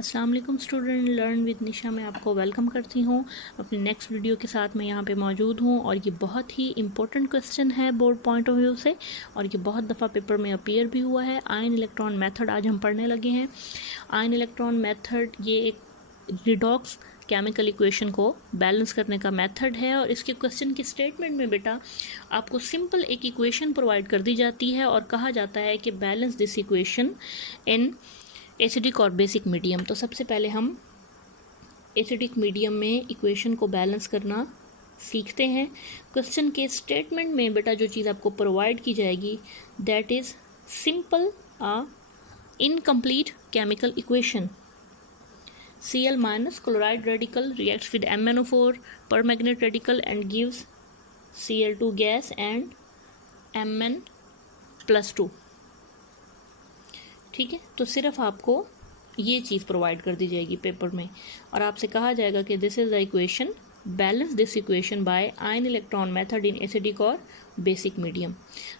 अस्सलाम वालेकुम student, learn with निशा में आपको वेलकम करती हूँ। अपनी नेक्स्ट वीडियो के साथ मैं यहाँ पे मौजूद हूँ और ये बहुत ही इंपॉर्टेंट क्वेश्चन है बोर्ड पॉइंट ऑफ व्यू से और ये बहुत दफ़ा पेपर में अपीयर भी हुआ है। आयन इलेक्ट्रॉन मेथड आज हम पढ़ने लगे हैं। आयन इलेक्ट्रॉन मेथड ये एक रिडॉक्स केमिकल इक्वेशन को बैलेंस करने का मेथड है और इसके क्वेश्चन के स्टेटमेंट में बेटा आपको सिंपल एक इक्वेशन प्रोवाइड कर दी जाती है और कहा जाता है कि balance this equation in acidic और बेसिक मीडियम। तो सबसे पहले हम एसिडिक मीडियम में इक्वेशन को बैलेंस करना सीखते हैं। क्वेश्चन के स्टेटमेंट में बेटा जो चीज़ आपको प्रोवाइड की जाएगी that is simple incomplete chemical equation. Cl minus chloride radical reacts with MnO4 permanganate radical and gives Cl2 gas and Mn+2। ठीक है, तो सिर्फ आपको ये चीज़ प्रोवाइड कर दी जाएगी पेपर में और आपसे कहा जाएगा कि this is the equation, balance this equation by ion electron method in acidic और बेसिक मीडियम।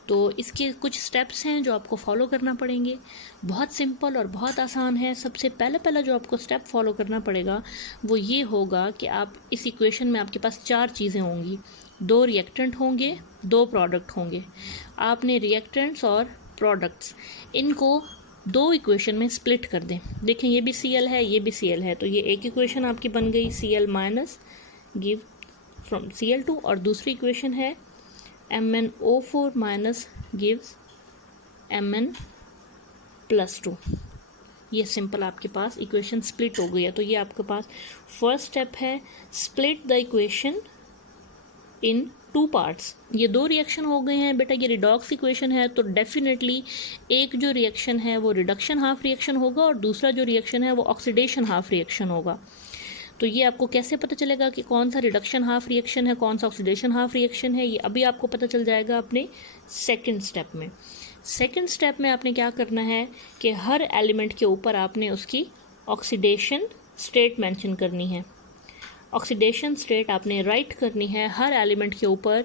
तो इसके कुछ स्टेप्स हैं जो आपको फॉलो करना पड़ेंगे। बहुत सिंपल और बहुत आसान है। सबसे पहला जो आपको स्टेप फॉलो करना पड़ेगा वो ये होगा कि आप इस इक्वेशन में आपके पास 4 चीज़ें होंगी। 2 रिएक्टेंट होंगे, 2 प्रोडक्ट होंगे। आपने रिएक्टेंट्स और प्रोडक्ट्स इनको 2 इक्वेशन में स्प्लिट कर दें। देखें, ये भी Cl है, ये भी Cl है, तो ये एक इक्वेशन आपकी बन गई Cl minus give from Cl2 और दूसरी इक्वेशन है MnO4 माइनस गिव्स Mn+2। ये सिंपल आपके पास इक्वेशन स्प्लिट हो गई है। तो ये आपके पास फर्स्ट स्टेप है, split the equation in 2 parts. ये 2 रिएक्शन हो गए हैं बेटा, ये रिडॉक्स इक्वेशन है तो डेफिनेटली एक जो रिएक्शन है वो रिडक्शन हाफ रिएक्शन होगा और दूसरा जो रिएक्शन है वो ऑक्सीडेशन हाफ रिएक्शन होगा। तो ये आपको कैसे पता चलेगा कि कौन सा रिडक्शन हाफ रिएक्शन है, कौन सा ऑक्सीडेशन हाफ रिएक्शन है, ये अभी आपको पता चल जाएगा अपने सेकंड स्टेप में। सेकंड स्टेप में आपने क्या करना है कि हर एलिमेंट के ऊपर आपने उसकी ऑक्सीडेशन स्टेट मेंशन करनी है। ऑक्सीडेशन स्टेट आपने राइट करनी है हर एलिमेंट के ऊपर।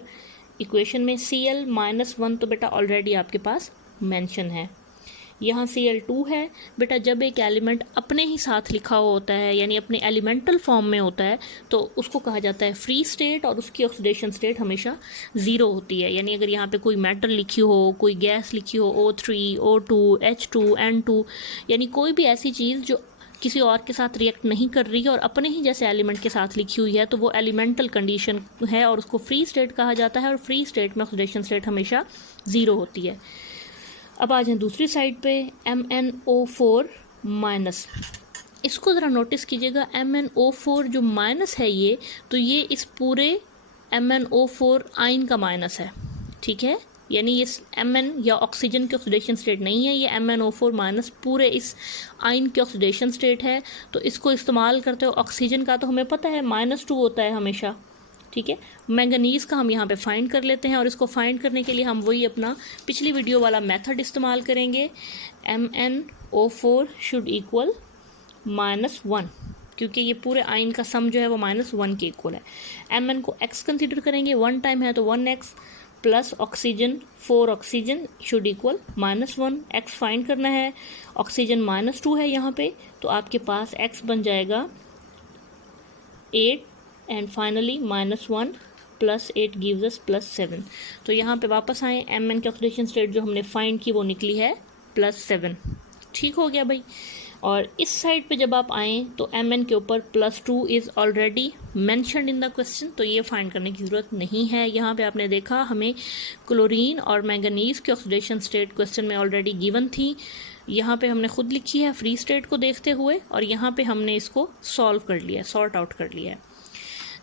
इक्वेशन में Cl-1 तो बेटा ऑलरेडी आपके पास मेंशन है। यहाँ Cl2 है बेटा। जब एक एलिमेंट अपने ही साथ लिखा हुआ होता है यानी अपने एलिमेंटल फॉर्म में होता है तो उसको कहा जाता है फ्री स्टेट और उसकी ऑक्सीडेशन स्टेट हमेशा 0 होती है। यानी अगर यहाँ पे कोई मेटल लिखी हो, कोई गैस लिखी हो O3, O2, H2, N2, यानी कोई भी ऐसी चीज़ जो किसी और के साथ रिएक्ट नहीं कर रही है और अपने ही जैसे एलिमेंट के साथ लिखी हुई है तो वो एलिमेंटल कंडीशन है और उसको फ्री स्टेट कहा जाता है और फ्री स्टेट में ऑक्सीडेशन स्टेट हमेशा 0 होती है। अब आ जाए दूसरी साइड पे MnO4 माइनस। इसको ज़रा नोटिस कीजिएगा, MnO4 जो माइनस है ये, तो ये इस पूरे MnO4 आयन का माइनस है। ठीक है, यानी ये Mn या ऑक्सीजन की ऑक्सीडेशन स्टेट नहीं है, ये MnO4 माइनस पूरे इस आयन की ऑक्सीडेशन स्टेट है। तो इसको इस्तेमाल करते हो ऑक्सीजन का तो हमें पता है -2 होता है हमेशा। ठीक है, मैंगनीज़ का हम यहाँ पे फाइंड कर लेते हैं और इसको फाइंड करने के लिए हम वही अपना पिछली वीडियो वाला मेथड इस्तेमाल करेंगे। MnO4 शुड इक्वल -1 क्योंकि ये पूरे आयन का सम जो है वो -1 के इक्वल है। Mn को x कंसिडर करेंगे, 1 टाइम है तो 1x plus oxygen 4 oxygen should equal -1। x find करना है, ऑक्सीजन -2 है यहाँ पे तो आपके पास x बन जाएगा 8 and finally -1 plus 8 gives us +7। तो यहाँ पे वापस आए, Mn की ऑक्सीडेशन स्टेट जो हमने फाइंड की वो निकली है +7। ठीक हो गया भाई। और इस साइड पे जब आप आएँ तो Mn के ऊपर +2 is already mentioned in the question, तो ये फाइंड करने की ज़रूरत नहीं है। यहाँ पे आपने देखा हमें क्लोरीन और मैंगनीज़ की ऑक्सीडेशन स्टेट क्वेश्चन में ऑलरेडी गिवन थी। यहाँ पे हमने खुद लिखी है फ्री स्टेट को देखते हुए और यहाँ पे हमने इसको सॉल्व कर लिया, सॉर्ट आउट कर लिया है।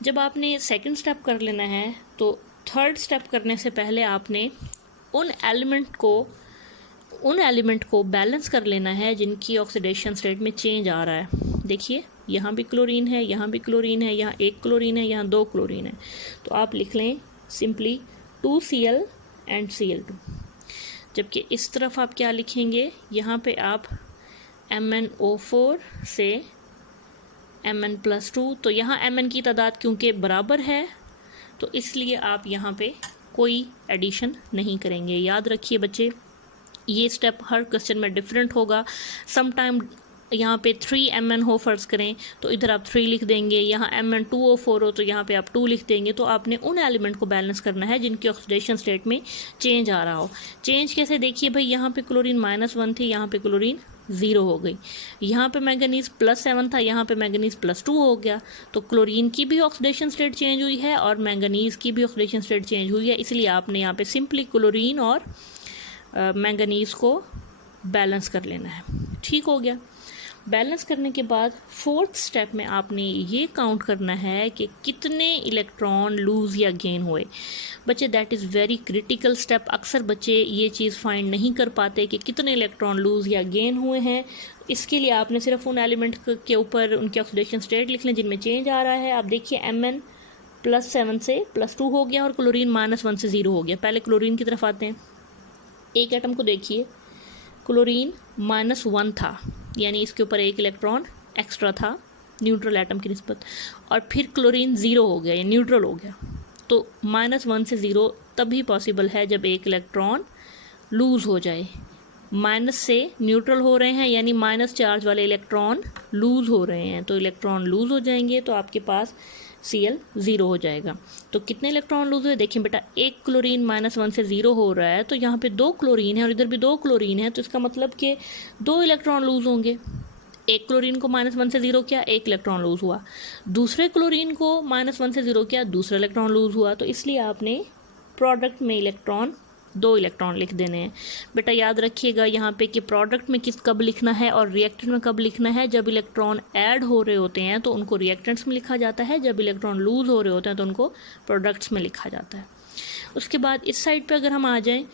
जब आपने सेकंड स्टेप कर लेना है तो थर्ड स्टेप करने से पहले आपने उन एलिमेंट को बैलेंस कर लेना है जिनकी ऑक्सीडेशन स्टेट में चेंज आ रहा है। देखिए, यहाँ भी क्लोरीन है, यहाँ भी क्लोरीन है, यहाँ 1 क्लोरीन है, यहाँ 2 क्लोरीन है। तो आप लिख लें सिंपली 2Cl एंड Cl2। जबकि इस तरफ आप क्या लिखेंगे, यहाँ पे आप MnO4 से Mn+2, तो यहाँ Mn की तादाद क्योंकि बराबर है तो इसलिए आप यहाँ पे कोई एडिशन नहीं करेंगे। याद रखिए बच्चे, ये स्टेप हर क्वेश्चन में डिफरेंट होगा। सम टाइम यहाँ पे 3Mn हो फ़र्ज़ करें तो इधर आप 3 लिख देंगे, यहाँ Mn2O4 हो तो यहाँ पे आप 2 लिख देंगे। तो आपने उन एलिमेंट को बैलेंस करना है जिनकी ऑक्सीडेशन स्टेट में चेंज आ रहा हो। चेंज कैसे, देखिए भाई, यहाँ पे क्लोरीन -1 थी, यहाँ पे क्लोरीन 0 हो गई, यहाँ पे मैंगनीज़ +7 था, यहाँ पे मैंगनीज़ +2 हो गया। तो क्लोरीन की भी ऑक्सीडेशन स्टेट चेंज हुई है और मैंगनीज़ की भी ऑक्सीडेशन स्टेट चेंज हुई है, इसलिए आपने यहाँ पे सिंपली क्लोरीन और मैंगनीज़ को बैलेंस कर लेना है। ठीक हो गया। बैलेंस करने के बाद फोर्थ स्टेप में आपने ये काउंट करना है कि कितने इलेक्ट्रॉन लूज़ या गेन हुए। बच्चे, that is very critical step. अक्सर बच्चे ये चीज़ फाइंड नहीं कर पाते कि कितने इलेक्ट्रॉन लूज़ या गेन हुए हैं। इसके लिए आपने सिर्फ उन एलिमेंट के ऊपर उनकी ऑक्सीडेशन स्टेट लिख लें जिनमें चेंज आ रहा है। आप देखिए Mn +7 से +2 हो गया और क्लोरीन -1 से 0 हो गया। पहले क्लोरीन की तरफ आते हैं। एक एटम को देखिए, क्लोरीन -1 था, यानी इसके ऊपर एक इलेक्ट्रॉन एक्स्ट्रा था न्यूट्रल एटम की निस्बत, और फिर क्लोरीन 0 हो गया या न्यूट्रल हो गया। तो -1 से 0 तभी पॉसिबल है जब एक इलेक्ट्रॉन लूज़ हो जाए। माइनस से न्यूट्रल हो रहे हैं यानी माइनस चार्ज वाले इलेक्ट्रॉन लूज़ हो रहे हैं, तो इलेक्ट्रॉन लूज़ हो जाएंगे तो आपके पास Cl 0 हो जाएगा। तो कितने इलेक्ट्रॉन लूज़ हुए, देखिए बेटा, एक क्लोरीन -1 से 0 हो रहा है, तो यहाँ पे 2 क्लोरीन है और इधर भी 2 क्लोरीन है, तो इसका मतलब कि 2 इलेक्ट्रॉन लूज़ होंगे। एक क्लोरीन को -1 से 0 किया, एक इलेक्ट्रॉन लूज़ हुआ। दूसरे क्लोरीन को -1 से 0 किया, दूसरा इलेक्ट्रॉन लूज़ हुआ। तो इसलिए आपने प्रोडक्ट में 2 इलेक्ट्रॉन लिख देने हैं। बेटा याद रखिएगा यहाँ पे कि प्रोडक्ट में कब लिखना है और रिएक्टेंट में कब लिखना है। जब इलेक्ट्रॉन ऐड हो रहे होते हैं तो उनको रिएक्टेंट्स में लिखा जाता है, जब इलेक्ट्रॉन लूज़ हो रहे होते हैं तो उनको प्रोडक्ट्स में लिखा जाता है। उसके बाद इस साइड पे अगर हम आ जाएं,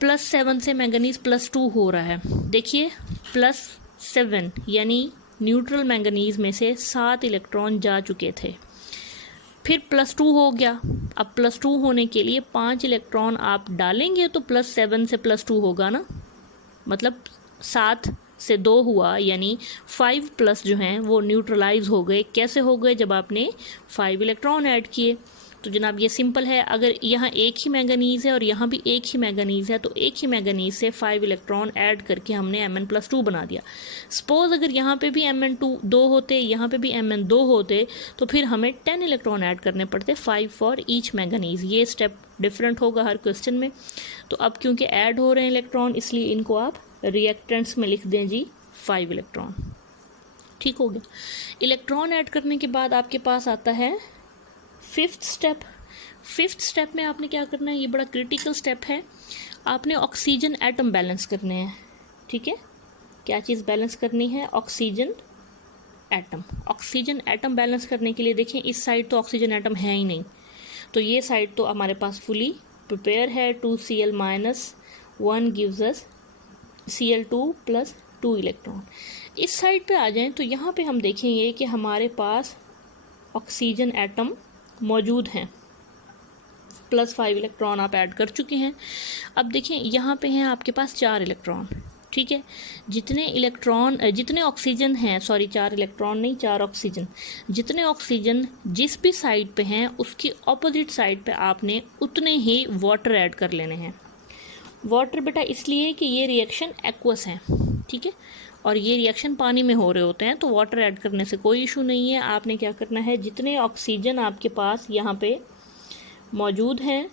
+7 से मैंगनीज़ +2 हो रहा है। देखिए +7 यानी न्यूट्रल मैंगनीज़ में से 7 इलेक्ट्रॉन जा चुके थे, फिर +2 हो गया। अब +2 होने के लिए 5 इलेक्ट्रॉन आप डालेंगे तो +7 से +2 होगा ना, मतलब 7 से 2 हुआ, यानी 5+ जो हैं वो न्यूट्रलाइज हो गए। कैसे हो गए, जब आपने 5 इलेक्ट्रॉन ऐड किए। तो जनाब ये सिंपल है, अगर यहाँ एक ही मैंगनीज़ है और यहाँ भी एक ही मैंगनीज़ है तो एक ही मैंगनीज़ से 5 इलेक्ट्रॉन ऐड करके हमने Mn+2 बना दिया। सपोज़ अगर यहाँ पे भी Mn2 होते, यहाँ पे भी Mn2 होते, तो फिर हमें 10 इलेक्ट्रॉन ऐड करने पड़ते, 5 फॉर ईच मैंगनीज़। ये स्टेप डिफरेंट होगा हर क्वेश्चन में। तो अब क्योंकि ऐड हो रहे हैं इलेक्ट्रॉन, इसलिए इनको आप रिएक्टेंट्स में लिख दें जी 5 इलेक्ट्रॉन। ठीक हो गया। इलेक्ट्रॉन ऐड करने के बाद आपके पास आता है फिफ्थ स्टेप में आपने क्या करना है, ये बड़ा क्रिटिकल स्टेप है। आपने ऑक्सीजन एटम बैलेंस करने हैं। ठीक है, क्या चीज़ बैलेंस करनी है, oxygen atom. Oxygen atom balance करने के लिए देखें, इस साइड तो ऑक्सीजन एटम है ही नहीं, तो ये साइड तो हमारे पास फुली प्रिपेयर है। 2Cl-1 gives us Cl2 + 2 electron. इस साइड पे आ जाएं तो यहाँ पे हम देखेंगे कि हमारे पास ऑक्सीजन एटम मौजूद हैं, +5 इलेक्ट्रॉन आप ऐड कर चुके हैं। अब देखें यहाँ पे हैं आपके पास 4 इलेक्ट्रॉन। ठीक है, जितने ऑक्सीजन हैं, सॉरी 4 इलेक्ट्रॉन नहीं, 4 ऑक्सीजन, जितने ऑक्सीजन जिस भी साइड पे हैं उसकी ऑपोजिट साइड पे आपने उतने ही वाटर ऐड कर लेने हैं। वाटर बेटा इसलिए कि ये रिएक्शन एक्वस है, ठीक है, और ये रिएक्शन पानी में हो रहे होते हैं, तो वाटर ऐड करने से कोई इशू नहीं है। आपने क्या करना है, जितने ऑक्सीजन आपके पास यहाँ पे मौजूद हैं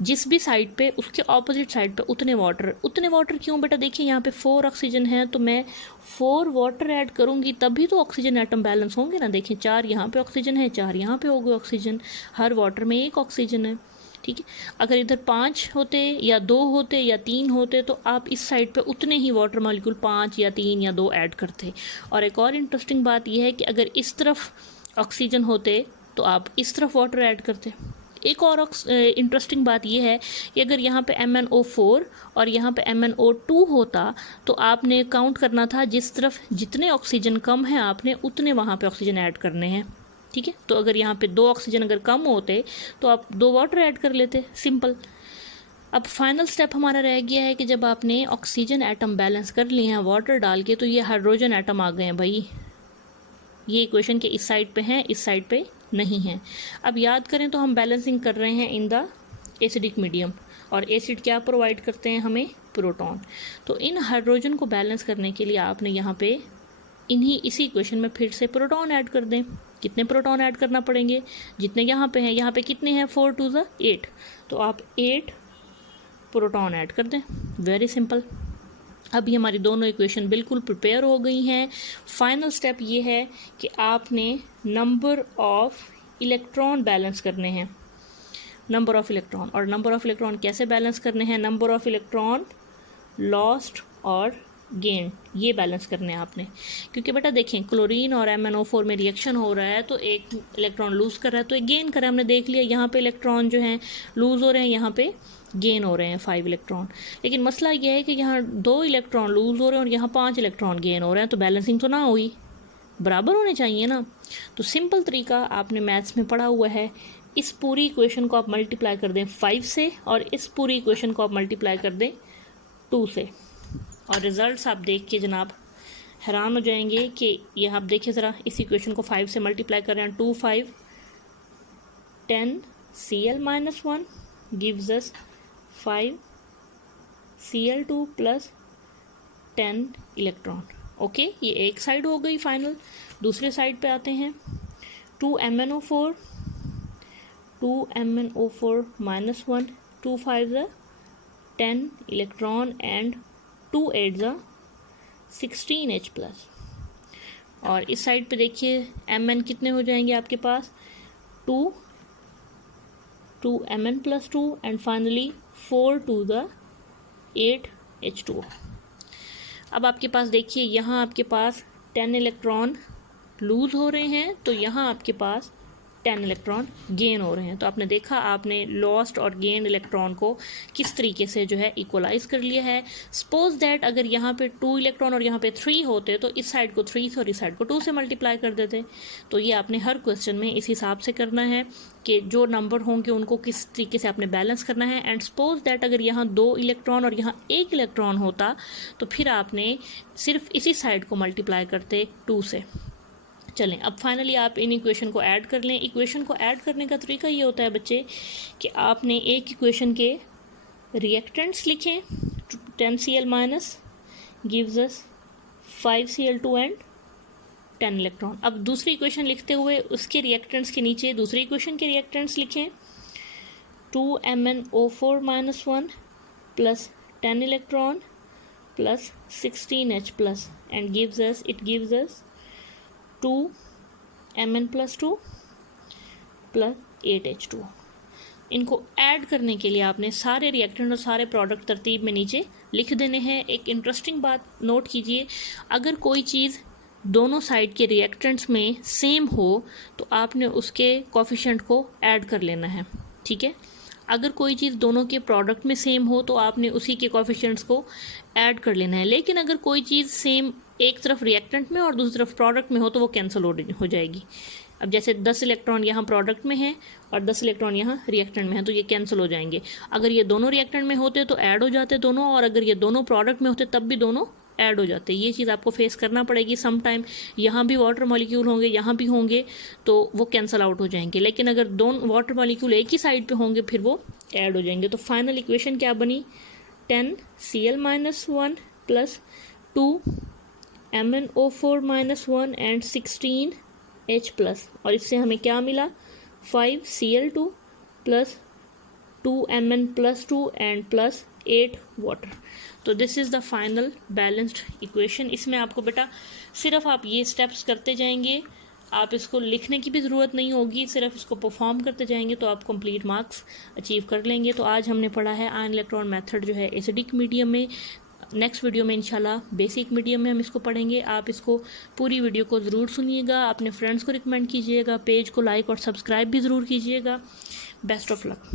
जिस भी साइड पे, उसके ऑपोजिट साइड पे उतने वाटर क्यों बेटा, देखिए यहाँ पे 4 ऑक्सीजन है तो मैं 4 वाटर ऐड करूँगी तभी तो ऑक्सीजन एटम बैलेंस होंगे ना। देखिए 4 यहाँ पे ऑक्सीजन है, 4 यहाँ पे हो गए ऑक्सीजन, हर वाटर में 1 ऑक्सीजन है। ठीक है, अगर इधर 5 होते या 2 होते या 3 होते तो आप इस साइड पे उतने ही वाटर मॉलिक्यूल 5 या 3 या 2 ऐड करते। और एक और इंटरेस्टिंग बात यह है कि अगर इस तरफ ऑक्सीजन होते तो आप इस तरफ वाटर ऐड करते। एक और इंटरेस्टिंग बात यह है कि अगर यहाँ पे MnO4 और यहाँ पे MnO2 होता तो आपने काउंट करना था, जिस तरफ जितने ऑक्सीजन कम है आपने उतने वहाँ पे ऑक्सीजन ऐड करने हैं। ठीक है, तो अगर यहाँ पे 2 ऑक्सीजन अगर कम होते तो आप 2 वाटर ऐड कर लेते, सिंपल। अब फाइनल स्टेप हमारा रह गया है कि जब आपने ऑक्सीजन एटम बैलेंस कर लिए हैं वाटर डाल के, तो ये हाइड्रोजन एटम आ गए हैं भाई, ये इक्वेशन के इस साइड पे हैं, इस साइड पे नहीं है। अब याद करें तो हम बैलेंसिंग कर रहे हैं इन द एसिडिक मीडियम, और एसिड क्या प्रोवाइड करते हैं हमें, प्रोटॉन। तो इन हाइड्रोजन को बैलेंस करने के लिए आपने यहाँ पे इसी इक्वेशन में फिर से प्रोटॉन ऐड कर दें। कितने प्रोटॉन ऐड करना पड़ेंगे? जितने यहाँ पे हैं, यहाँ पे कितने हैं? 4 2 8, तो आप 8 प्रोटॉन ऐड कर दें। Very simple. अभी हमारी दोनों इक्वेशन बिल्कुल प्रिपेयर हो गई हैं। फाइनल स्टेप ये है कि आपने नंबर ऑफ इलेक्ट्रॉन बैलेंस करने हैं, नंबर ऑफ इलेक्ट्रॉन। और नंबर ऑफ इलेक्ट्रॉन कैसे बैलेंस करने हैं? नंबर ऑफ इलेक्ट्रॉन लॉस्ट और गेन, ये बैलेंस करने हैं आपने। क्योंकि बेटा देखें, क्लोरीन और MnO4 में रिएक्शन हो रहा है, तो एक इलेक्ट्रॉन लूज़ कर रहा है तो एक गेन कर रहा है। हमने देख लिया यहाँ पे इलेक्ट्रॉन जो हैं लूज़ हो रहे हैं, यहाँ पे गेन हो रहे हैं 5 इलेक्ट्रॉन। लेकिन मसला यह है कि यहाँ 2 इलेक्ट्रॉन लूज़ हो रहे हैं और यहाँ 5 इलेक्ट्रॉन गेन हो रहे हैं, तो बैलेंसिंग तो ना हुई, बराबर होने चाहिए ना। तो सिंपल तरीका आपने मैथ्स में पढ़ा हुआ है, इस पूरी इक्वेशन को आप मल्टीप्लाई कर दें 5 से और इस पूरी इक्वेशन को आप मल्टीप्लाई कर दें 2 से, और रिजल्ट्स आप देख के जनाब हैरान हो जाएंगे कि ये आप देखिए ज़रा, इस इक्वेशन को 5 से मल्टीप्लाई कर रहे हैं, 2 5 10 Cl-1 gives us 5 Cl2 plus 10 electron. Okay, ये एक साइड हो गई फाइनल। दूसरे साइड पे आते हैं, 2 MnO4 minus 1, 2 5 10 electron and 2 8 16H plus. और इस साइड पे देखिए Mn कितने हो जाएंगे आपके पास? 2 Mn plus 2 and finally 4 2 8 H2O। अब आपके पास देखिए, यहाँ आपके पास 10 इलेक्ट्रॉन लूज़ हो रहे हैं, तो यहाँ आपके पास 10 इलेक्ट्रॉन गेन हो रहे हैं। तो आपने देखा, आपने लॉस्ट और गेन इलेक्ट्रॉन को किस तरीके से जो है इक्वलाइज कर लिया है। सपोज दैट अगर यहाँ पे 2 इलेक्ट्रॉन और यहाँ पे 3 होते तो इस साइड को 3 से और इस साइड को 2 से मल्टीप्लाई कर देते। तो ये आपने हर क्वेश्चन में इस हिसाब से करना है कि जो नंबर होंगे उनको किस तरीके से आपने बैलेंस करना है। एंड सपोज दैट अगर यहाँ 2 इलेक्ट्रॉन और यहाँ 1 इलेक्ट्रॉन होता तो फिर आपने सिर्फ इसी साइड को मल्टीप्लाई करते 2 से। चलें, अब फाइनली आप इन इक्वेशन को ऐड कर लें। इक्वेशन को ऐड करने का तरीका ये होता है बच्चे कि आपने एक इक्वेशन के रिएक्टेंट्स लिखें, 10 Cl minus gives us 5 Cl2 and 10 electron. अब दूसरी इक्वेशन लिखते हुए उसके रिएक्टेंट्स के नीचे दूसरी इक्वेशन के रिएक्टेंट्स लिखें, 2 MnO4 minus 1 plus 10 electron plus 16H plus and gives us 2 Mn plus 2 plus 8H2। इनको ऐड करने के लिए आपने सारे रिएक्टेंट और सारे प्रोडक्ट तरतीब में नीचे लिख देने हैं। एक इंटरेस्टिंग बात नोट कीजिए, अगर कोई चीज़ दोनों साइड के रिएक्टेंट्स में सेम हो तो आपने उसके कोफिशिएंट को ऐड कर लेना है, ठीक है। अगर कोई चीज़ दोनों के प्रोडक्ट में सेम हो तो आपने उसी के कोफिशिएंट्स को ऐड कर लेना है। लेकिन अगर कोई चीज़ सेम एक तरफ रिएक्टेंट में और दूसरी तरफ प्रोडक्ट में हो तो वो कैंसिल हो जाएगी। अब जैसे 10 इलेक्ट्रॉन यहाँ प्रोडक्ट में है और 10 इलेक्ट्रॉन यहाँ रिएक्टेंट में है, तो ये कैंसिल हो जाएंगे। अगर ये दोनों रिएक्टेंट में होते तो ऐड हो जाते दोनों, और अगर ये दोनों प्रोडक्ट में होते तब भी दोनों ऐड हो जाते। ये चीज़ आपको फेस करना पड़ेगी। सम टाइम यहाँ भी वाटर मॉलिक्यूल होंगे, यहाँ भी होंगे, तो वो कैंसिल आउट हो जाएंगे। लेकिन अगर दोनों वाटर मॉलिक्यूल एक ही साइड पे होंगे फिर वो ऐड हो जाएंगे। तो फाइनल इक्वेशन क्या बनी? 10 Cl-1 plus 2 MnO4 minus 1 and 16H plus, और इससे हमें क्या मिला? 5 Cl2 plus 2 Mn plus 2 and plus 8 water. तो this is the final balanced equation. इसमें आपको बेटा सिर्फ आप ये स्टेप्स करते जाएंगे, आप इसको लिखने की भी ज़रूरत नहीं होगी, सिर्फ इसको परफॉर्म करते जाएंगे तो आप कंप्लीट मार्क्स अचीव कर लेंगे। तो आज हमने पढ़ा है आयन इलेक्ट्रॉन मेथड जो है एसिडिक मीडियम में। नेक्स्ट वीडियो में इंशाल्लाह बेसिक मीडियम में हम इसको पढ़ेंगे। आप इसको पूरी वीडियो को ज़रूर सुनिएगा, अपने फ्रेंड्स को रिकमेंड कीजिएगा, पेज को लाइक और सब्सक्राइब भी ज़रूर कीजिएगा। Best of luck.